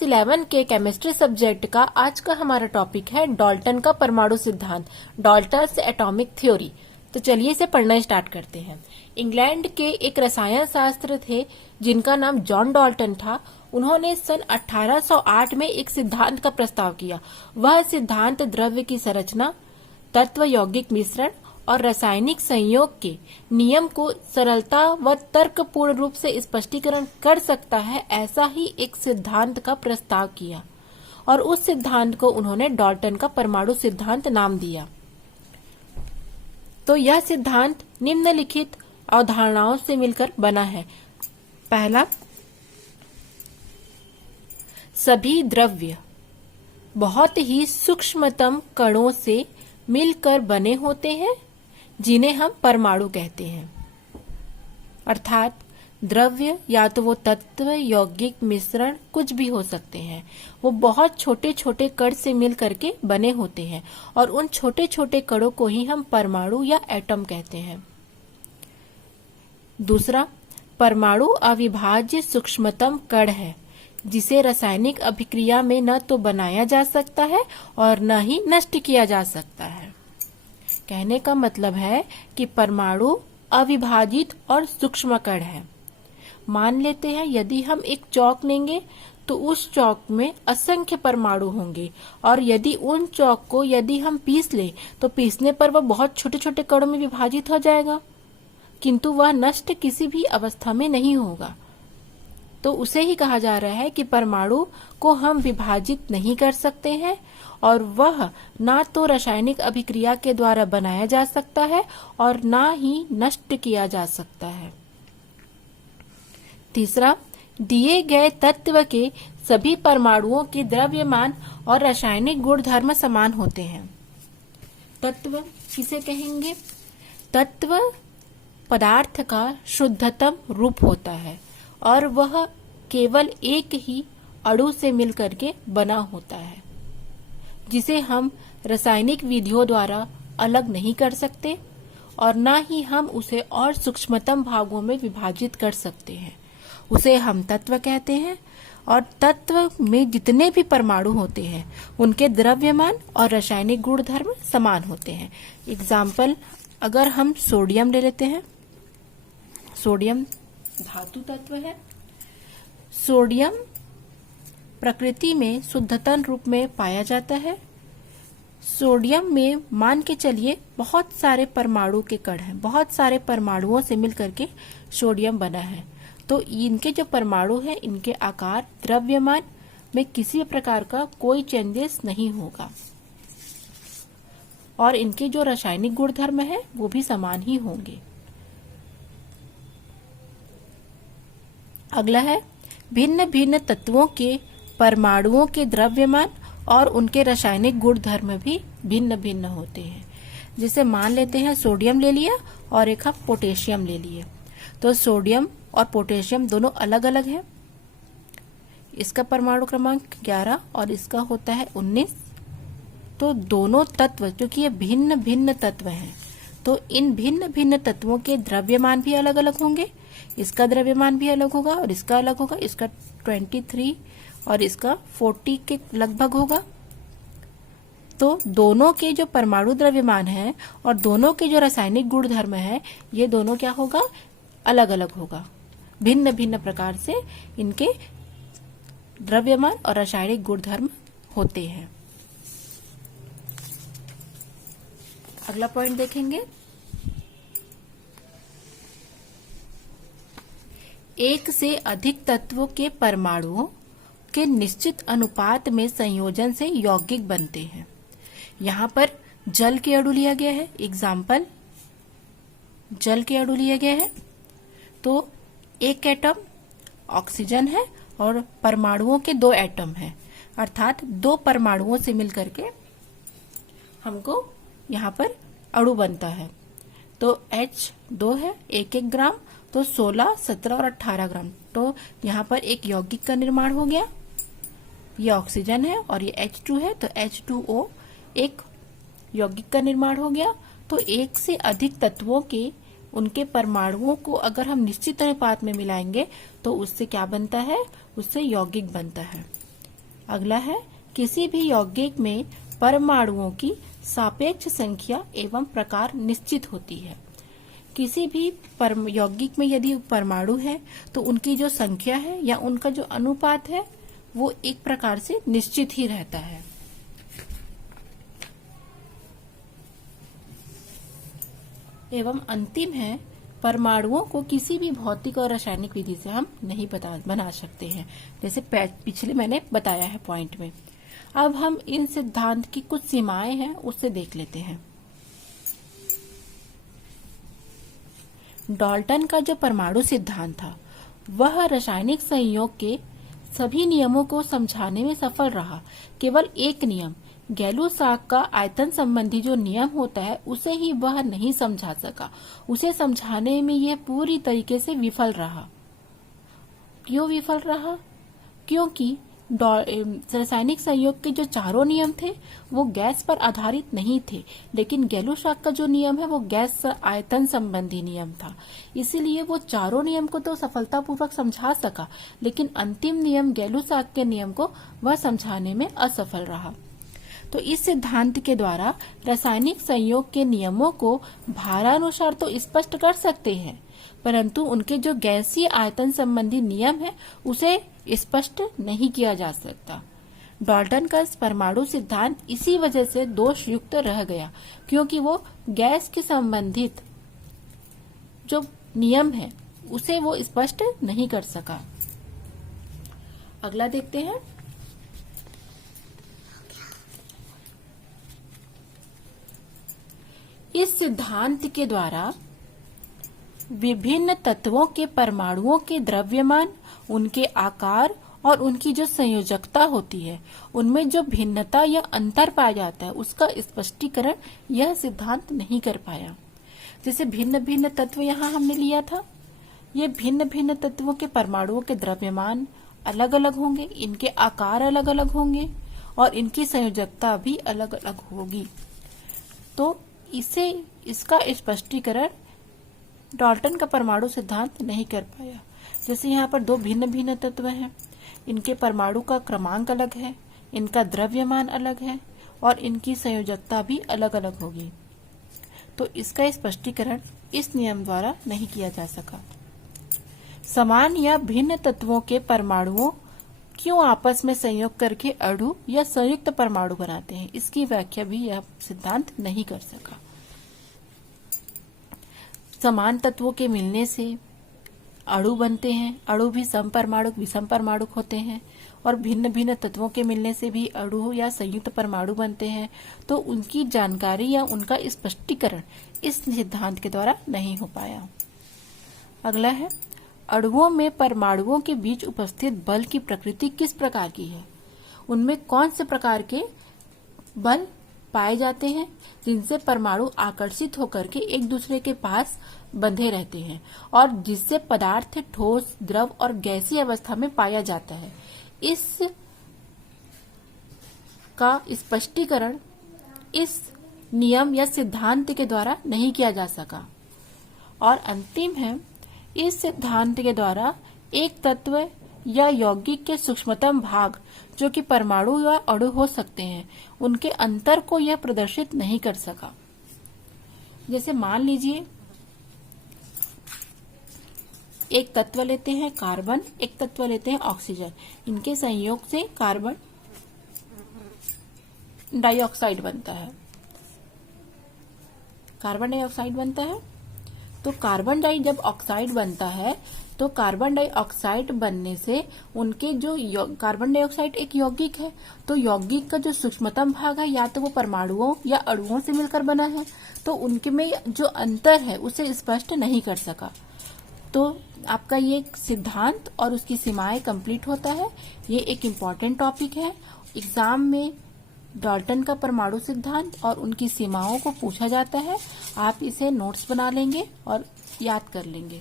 Class 11 के chemistry subject का आज का हमारा टॉपिक है डाल्टन का परमाणु सिद्धांत, डाल्टन्स एटॉमिक थ्योरी। तो चलिए इसे पढ़ना स्टार्ट करते हैं। इंग्लैंड के एक रसायन शास्त्र थे जिनका नाम जॉन डाल्टन था। उन्होंने सन 1808 में एक सिद्धांत का प्रस्ताव किया। वह सिद्धांत द्रव्य की संरचना, तत्व यौगिक मिश्रण और रासायनिक संयोग के नियम को सरलता व तर्कपूर्ण रूप से स्पष्टीकरण कर सकता है, ऐसा ही एक सिद्धांत का प्रस्ताव किया और उस सिद्धांत को उन्होंने डाल्टन का परमाणु सिद्धांत नाम दिया। तो यह सिद्धांत निम्नलिखित अवधारणाओं से मिलकर बना है। पहला, सभी द्रव्य बहुत ही सूक्ष्मतम कणों से मिलकर बने होते हैं जिन्हें हम परमाणु कहते हैं। अर्थात द्रव्य या तो वो तत्व यौगिक मिश्रण कुछ भी हो सकते हैं, वो बहुत छोटे छोटे कण से मिल करके बने होते हैं और उन छोटे छोटे कणों को ही हम परमाणु या एटम कहते हैं। दूसरा, परमाणु अविभाज्य सूक्ष्मतम कण है जिसे रासायनिक अभिक्रिया में न तो बनाया जा सकता है और न ही नष्ट किया जा सकता है। कहने का मतलब है कि परमाणु अविभाजित और सूक्ष्म कण है। मान लेते हैं यदि हम एक चौक लेंगे तो उस चौक में असंख्य परमाणु होंगे और यदि उन चौक को यदि हम पीस लें तो पीसने पर वह बहुत छोटे छोटे कणों में विभाजित हो जाएगा, किंतु वह नष्ट किसी भी अवस्था में नहीं होगा। तो उसे ही कहा जा रहा है कि परमाणु को हम विभाजित नहीं कर सकते हैं और वह ना तो रासायनिक अभिक्रिया के द्वारा बनाया जा सकता है और ना ही नष्ट किया जा सकता है। तीसरा, दिए गए तत्व के सभी परमाणुओं के द्रव्यमान और रासायनिक गुणधर्म समान होते हैं। तत्व किसे कहेंगे? तत्व पदार्थ का शुद्धतम रूप होता है और वह केवल एक ही अणु से मिलकर के बना होता है, जिसे हम रासायनिक विधियों द्वारा अलग नहीं कर सकते और न ही हम उसे और सूक्ष्मतम भागों में विभाजित कर सकते हैं। उसे हम तत्व कहते हैं और तत्व में जितने भी परमाणु होते हैं उनके द्रव्यमान और रासायनिक गुणधर्म समान होते हैं। एग्जाम्पल, अगर हम सोडियम ले लेते हैं, सोडियम धातु तत्व है। सोडियम प्रकृति में शुद्धतम रूप में पाया जाता है। सोडियम में मान के चलिए बहुत सारे परमाणु के कण हैं, बहुत सारे परमाणुओं से मिलकर के सोडियम बना है। तो इनके जो परमाणु हैं इनके आकार द्रव्यमान में किसी भी प्रकार का कोई चेंजेस नहीं होगा और इनके जो रासायनिक गुणधर्म है वो भी समान ही होंगे। अगला है, भिन्न भिन्न तत्वों के परमाणुओं के द्रव्यमान और उनके रासायनिक गुणधर्म भी भिन्न भिन्न होते हैं। जैसे मान लेते हैं सोडियम ले लिया और एक हम पोटेशियम ले लिए, तो सोडियम और पोटेशियम दोनों अलग अलग हैं। इसका परमाणु क्रमांक 11 और इसका होता है 19। तो दोनों तत्व, क्योंकि ये भिन्न भिन्न तत्व हैं, तो इन भिन्न भिन्न तत्वों के द्रव्यमान भी अलग अलग होंगे। इसका द्रव्यमान भी अलग होगा और इसका अलग होगा। इसका 23 और इसका 40 के लगभग होगा। तो दोनों के जो परमाणु द्रव्यमान है और दोनों के जो रासायनिक गुणधर्म है ये दोनों क्या होगा? अलग अलग होगा। भिन्न भिन्न प्रकार से इनके द्रव्यमान और रासायनिक गुणधर्म होते हैं। अगला पॉइंट देखेंगे, एक से अधिक तत्वों के परमाणुओं के निश्चित अनुपात में संयोजन से यौगिक बनते हैं। यहाँ पर जल के अणु लिया गया है। एग्जाम्पल, जल के अणु लिया गया है तो एक एटम ऑक्सीजन है और परमाणुओं के 2 एटम हैं, अर्थात 2 परमाणुओं से मिलकर के हमको यहाँ पर अणु बनता है। तो H2 है 1-1 ग्राम, तो 16, 17 और 18 ग्राम। तो यहाँ पर एक यौगिक का निर्माण हो गया। ये ऑक्सीजन है और ये H2 है, तो H2O एक यौगिक का निर्माण हो गया। तो एक से अधिक तत्वों के उनके परमाणुओं को अगर हम निश्चित अनुपात में मिलाएंगे तो उससे क्या बनता है? उससे यौगिक बनता है। अगला है किसी भी यौगिक में परमाणुओं की सापेक्ष संख्या एवं प्रकार निश्चित होती है। किसी भी यौगिक में यदि परमाणु है तो उनकी जो संख्या है या उनका जो अनुपात है वो एक प्रकार से निश्चित ही रहता है। एवं अंतिम है परमाणुओं को किसी भी भौतिक और रासायनिक विधि से हम नहीं बना सकते हैं, जैसे पिछले मैंने बताया है पॉइंट में। अब हम इन सिद्धांत की कुछ सीमाएं हैं उससे देख लेते हैं। डाल्टन का जो परमाणु सिद्धांत था वह रासायनिक संयोग के सभी नियमों को समझाने में सफल रहा। केवल एक नियम गैलू-सॉक का आयतन संबंधी जो नियम होता है उसे ही वह नहीं समझा सका। उसे समझाने में यह पूरी तरीके से विफल रहा। क्यों विफल रहा? क्योंकि रासायनिक संयोग के जो चारों नियम थे वो गैस पर आधारित नहीं थे, लेकिन गैलू-सॉक का जो नियम है वो गैस आयतन संबंधी नियम था। इसीलिए वो चारों नियम को तो सफलतापूर्वक समझा सका, लेकिन अंतिम नियम गैलू-सॉक के नियम को वह समझाने में असफल रहा। तो इस सिद्धांत के द्वारा रासायनिक संयोग के नियमों को भारानुसार तो स्पष्ट कर सकते हैं, परंतु उनके जो गैसीय आयतन संबंधी नियम है उसे स्पष्ट नहीं किया जा सकता। डाल्टन का परमाणु सिद्धांत इसी वजह से दोष युक्त रह गया, क्योंकि वो गैस के संबंधित जो नियम है उसे वो स्पष्ट नहीं कर सका। अगला देखते हैं। इस सिद्धांत के द्वारा विभिन्न तत्वों के परमाणुओं के द्रव्यमान, उनके आकार और उनकी जो संयोजकता होती है उनमें जो भिन्नता या अंतर पाया जाता है उसका स्पष्टीकरण यह सिद्धांत नहीं कर पाया। जैसे भिन्न भिन्न तत्व यहाँ हमने लिया था, ये भिन्न भिन्न तत्वों के परमाणुओं के द्रव्यमान अलग अलग होंगे, इनके आकार अलग अलग होंगे और इनकी संयोजकता भी अलग अलग होगी। तो इसका स्पष्टीकरण डाल्टन का परमाणु सिद्धांत नहीं कर पाया। जैसे यहाँ पर दो भिन्न भिन्न तत्व हैं, इनके परमाणु का क्रमांक अलग है, इनका द्रव्यमान अलग है और इनकी संयोजकता भी अलग अलग होगी। तो इसका स्पष्टीकरण इस नियम द्वारा नहीं किया जा सका। समान या भिन्न तत्वों के परमाणुओं क्यों आपस में संयोग करके अणु या संयुक्त परमाणु बनाते हैं, इसकी व्याख्या भी यह सिद्धांत नहीं कर सका। समान तत्वों के मिलने से अणु बनते हैं, अणु भी समपरमाणुक विषमपरमाणुक होते हैं, और भिन्न भिन्न तत्वों के मिलने से भी अणु या संयुक्त परमाणु बनते हैं। तो उनकी जानकारी या उनका स्पष्टीकरण इस सिद्धांत के द्वारा नहीं हो पाया। अगला है, अणुओं में परमाणुओं के बीच उपस्थित बल की प्रकृति किस प्रकार की है? उनमें कौन से प्रकार के बल पाए जाते हैं जिनसे परमाणु आकर्षित होकर के एक दूसरे के पास बंधे रहते हैं और जिससे पदार्थ ठोस, द्रव और गैसीय अवस्था में पाया जाता है? इस का स्पष्टीकरण इस नियम या सिद्धांत के द्वारा नहीं किया जा सका। और अंतिम है, इस सिद्धांत के द्वारा एक तत्व या यौगिक के सूक्ष्मतम भाग जो कि परमाणु या अणु हो सकते हैं उनके अंतर को यह प्रदर्शित नहीं कर सका। जैसे मान लीजिए एक तत्व लेते हैं कार्बन, एक तत्व लेते हैं ऑक्सीजन, इनके संयोग से कार्बन डाइऑक्साइड बनता है। कार्बन डाइऑक्साइड बनता है। तो कार्बन डाई जब ऑक्साइड बनता है तो कार्बन डाइऑक्साइड बनने से उनके जो कार्बन डाइऑक्साइड एक यौगिक है, तो यौगिक का जो सूक्ष्मतम भाग है या तो वो परमाणुओं या अणुओं से मिलकर बना है, तो उनके में जो अंतर है उसे स्पष्ट नहीं कर सका। तो आपका ये सिद्धांत और उसकी सीमाएं कंप्लीट होता है। ये एक इम्पॉर्टेंट टॉपिक है। एग्जाम में डाल्टन का परमाणु सिद्धांत और उनकी सीमाओं को पूछा जाता है। आप इसे नोट्स बना लेंगे और याद कर लेंगे।